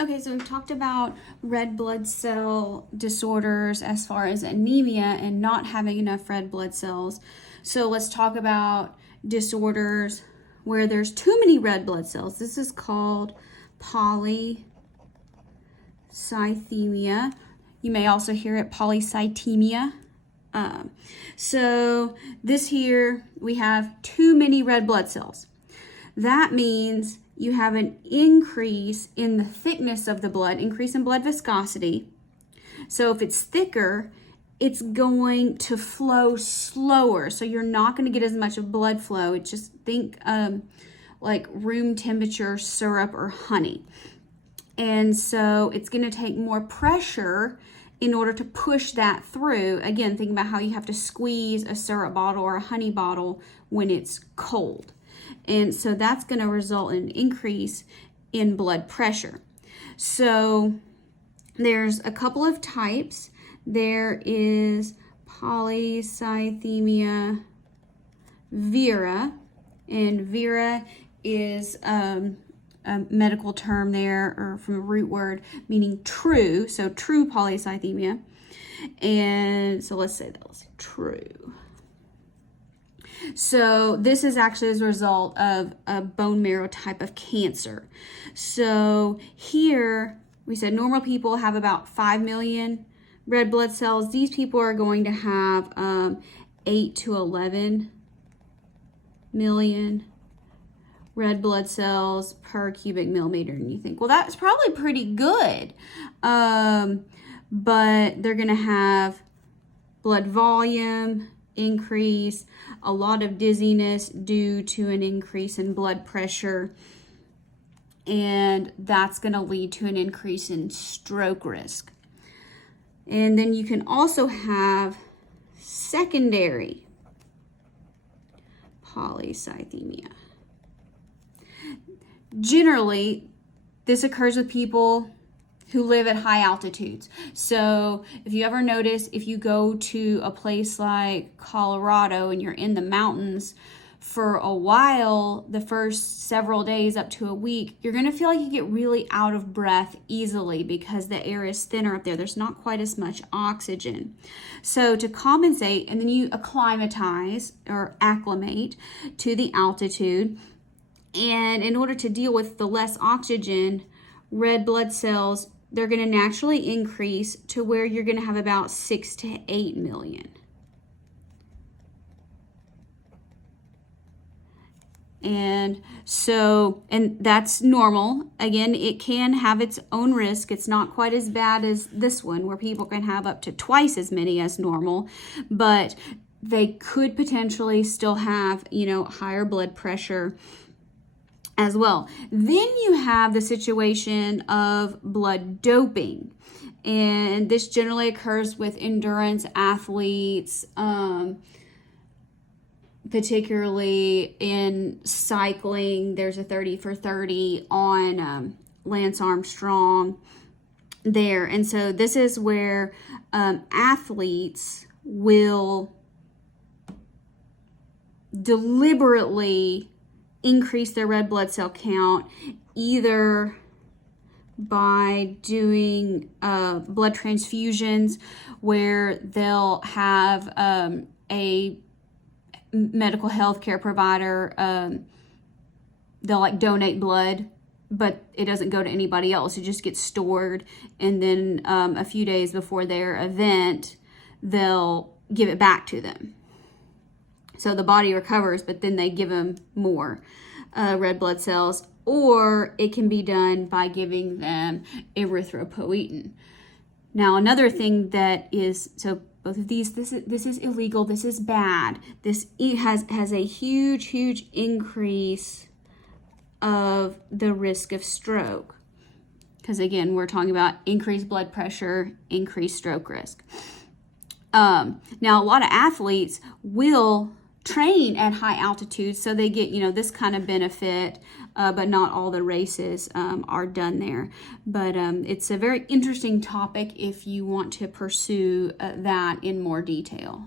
Okay, so we've talked about red blood cell disorders as far as anemia and not having enough red blood cells. So let's talk about disorders where there's too many red blood cells. This is called polycythemia. You may also hear it polycythemia. So this here, we have too many red blood cells. That means you have an increase in the thickness of the blood, increase in blood viscosity. So if it's thicker, it's going to flow slower. So you're not going to get as much of blood flow. Just think like room temperature syrup or honey. And so it's going to take more pressure in order to push that through. Again, think about how you have to squeeze a syrup bottle or a honey bottle when it's cold. And so that's going to result in an increase in blood pressure. So there's a couple of types. There is polycythemia vera, and vera is a medical term there, or from a root word meaning true, so true polycythemia. And so let's say that, let's say true. So this is actually as a result of a bone marrow type of cancer. So here we said normal people have about 5 million red blood cells. These people are going to have 8 to 11 million red blood cells per cubic millimeter. And you think, well, that's probably pretty good. But they're going to have blood volume increase, a lot of dizziness due to an increase in blood pressure, and that's going to lead to an increase in stroke risk. And then you can also have secondary polycythemia. Generally, this occurs with people who live at high altitudes. So if you ever notice, if you go to a place like Colorado and you're in the mountains for a while, the first several days up to a week, you're gonna feel like you get really out of breath easily because the air is thinner up there. There's not quite as much oxygen. So to compensate, and then you acclimatize or acclimate to the altitude. And in order to deal with the less oxygen, red blood cells, they're going to naturally increase to where you're going to have about 6 to 8 million. And so, and that's normal. Again, it can have its own risk. It's not quite as bad as this one where people can have up to twice as many as normal, but they could potentially still have, higher blood pressure as well. Then you have the situation of blood doping. And this generally occurs with endurance athletes, particularly in cycling. There's a 30 for 30 on Lance Armstrong there. And so this is where athletes will deliberately increase their red blood cell count either by doing blood transfusions where they'll have a medical health care provider, they'll donate blood, but it doesn't go to anybody else. It just gets stored, and then a few days before their event, they'll give it back to them. So the body recovers, but then they give them more red blood cells, or it can be done by giving them erythropoietin. Now, another thing that is, so both of these, this is illegal, this is bad. This has a huge increase of the risk of stroke. Because again, we're talking about increased blood pressure, increased stroke risk. Now, a lot of athletes will train at high altitudes, so they get, this kind of benefit, but not all the races are done there. But it's a very interesting topic if you want to pursue that in more detail.